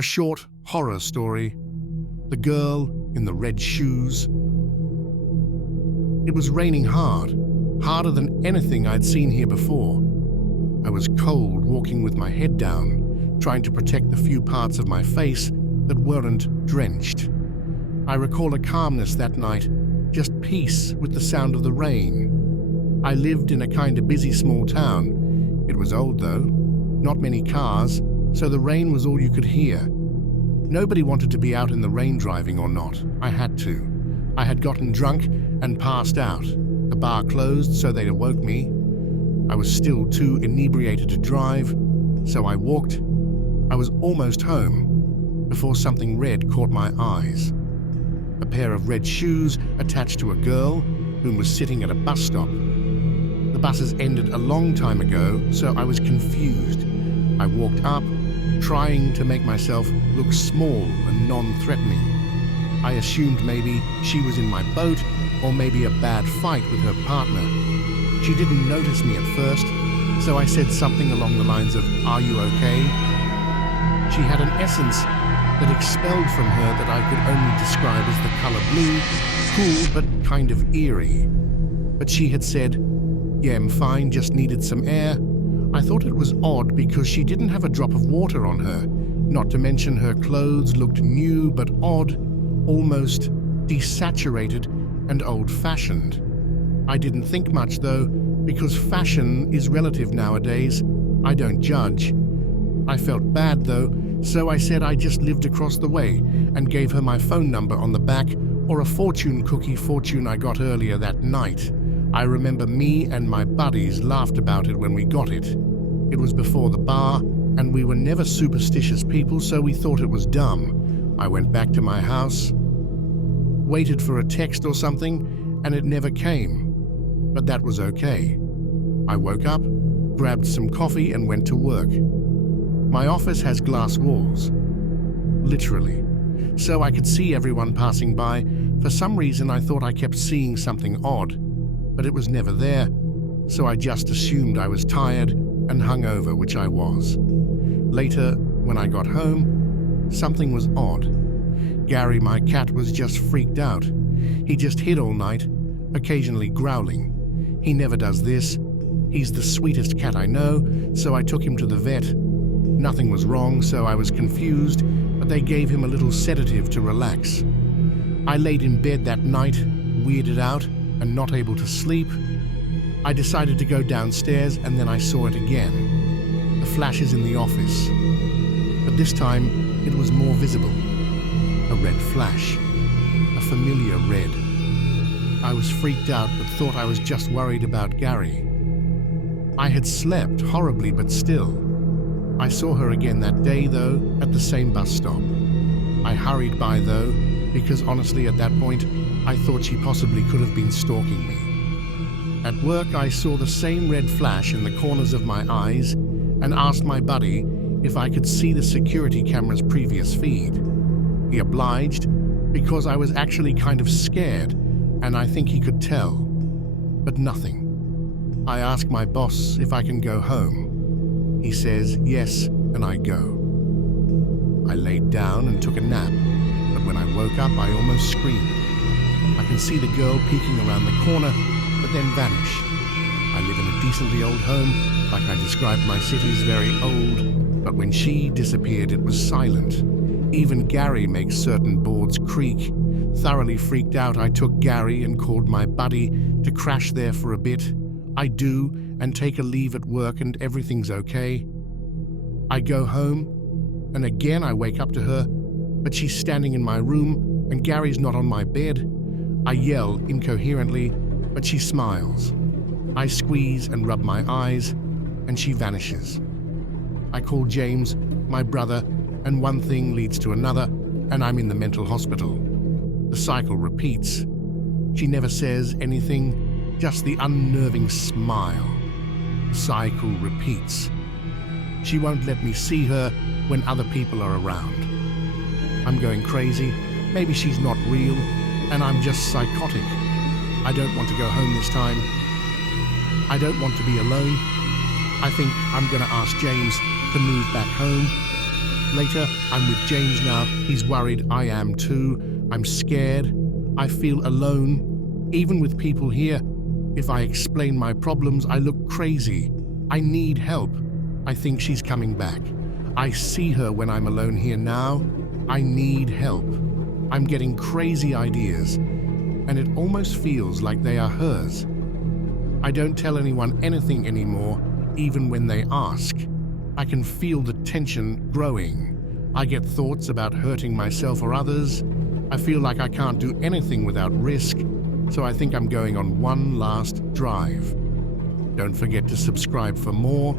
A short horror story. The Girl in the Red Shoes. It was raining hard, harder than anything I'd seen here before. I was cold, walking with my head down, trying to protect the few parts of my face that weren't drenched. I recall a calmness that night, just peace with the sound of the rain. I lived in a kind of busy small town. It was old though, not many cars, so the rain was all you could hear. Nobody wanted to be out in the rain driving or not. I had to. I had gotten drunk and passed out. The bar closed, so they awoke me. I was still too inebriated to drive, so I walked. I was almost home before something red caught my eyes. A pair of red shoes attached to a girl who was sitting at a bus stop. The buses ended a long time ago, so I was confused. I walked up, trying to make myself look small and non-threatening. I assumed maybe she was in my boat, or maybe a bad fight with her partner. She didn't notice me at first, so I said something along the lines of, "Are you okay?" She had an essence that expelled from her that I could only describe as the color blue, cool but kind of eerie. But she had said, "Yeah, I'm fine, just needed some air." I thought it was odd because she didn't have a drop of water on her, not to mention her clothes looked new but odd, almost desaturated and old-fashioned. I didn't think much though, because fashion is relative nowadays. I don't judge. I felt bad though, so I said I just lived across the way and gave her my phone number on the back, or a fortune cookie fortune I got earlier that night. I remember me and my buddies laughed about it when we got it. It was before the bar, and we were never superstitious people, so we thought it was dumb. I went back to my house, waited for a text or something, and it never came. But that was okay. I woke up, grabbed some coffee, and went to work. My office has glass walls, literally, so I could see everyone passing by. For some reason, I thought I kept seeing something odd, but it was never there, so I just assumed I was tired and hungover, which I was. Later, when I got home, something was odd. Gary, my cat, was just freaked out. He just hid all night, occasionally growling. He never does this. He's the sweetest cat I know, so I took him to the vet. Nothing was wrong, so I was confused, but they gave him a little sedative to relax. I laid in bed that night, weirded out and not able to sleep. I decided to go downstairs, and then I saw it again. The flashes in the office. But this time, it was more visible. A red flash. A familiar red. I was freaked out, but thought I was just worried about Gary. I had slept horribly, but still. I saw her again that day, though, at the same bus stop. I hurried by, though, because honestly at that point, I thought she possibly could have been stalking me. At work, I saw the same red flash in the corners of my eyes and asked my buddy if I could see the security camera's previous feed. He obliged because I was actually kind of scared, and I think he could tell. But nothing. I ask my boss if I can go home. He says yes, and I go. I laid down and took a nap, but when I woke up, I almost screamed. I can see the girl peeking around the corner, but then vanish. I live in a decently old home, like I described my cities, very old, but when she disappeared, it was silent. Even Gary makes certain boards creak. Thoroughly freaked out, I took Gary and called my buddy to crash there for a bit. I do, and take a leave at work, and everything's okay. I go home, and again I wake up to her, but she's standing in my room, and Gary's not on my bed. I yell incoherently, but she smiles. I squeeze and rub my eyes, and she vanishes. I call James, my brother, and one thing leads to another, and I'm in the mental hospital. The cycle repeats. She never says anything, just the unnerving smile. The cycle repeats. She won't let me see her when other people are around. I'm going crazy. Maybe she's not real, and I'm just psychotic. I don't want to go home this time. I don't want to be alone. I think I'm going to ask James to move back home. Later, I'm with James now. He's worried. I am too. I'm scared. I feel alone. Even with people here, if I explain my problems, I look crazy. I need help. I think she's coming back. I see her when I'm alone here now. I need help. I'm getting crazy ideas, and it almost feels like they are hers. I don't tell anyone anything anymore, even when they ask. I can feel the tension growing. I get thoughts about hurting myself or others. I feel like I can't do anything without risk, so I think I'm going on one last drive. Don't forget to subscribe for more.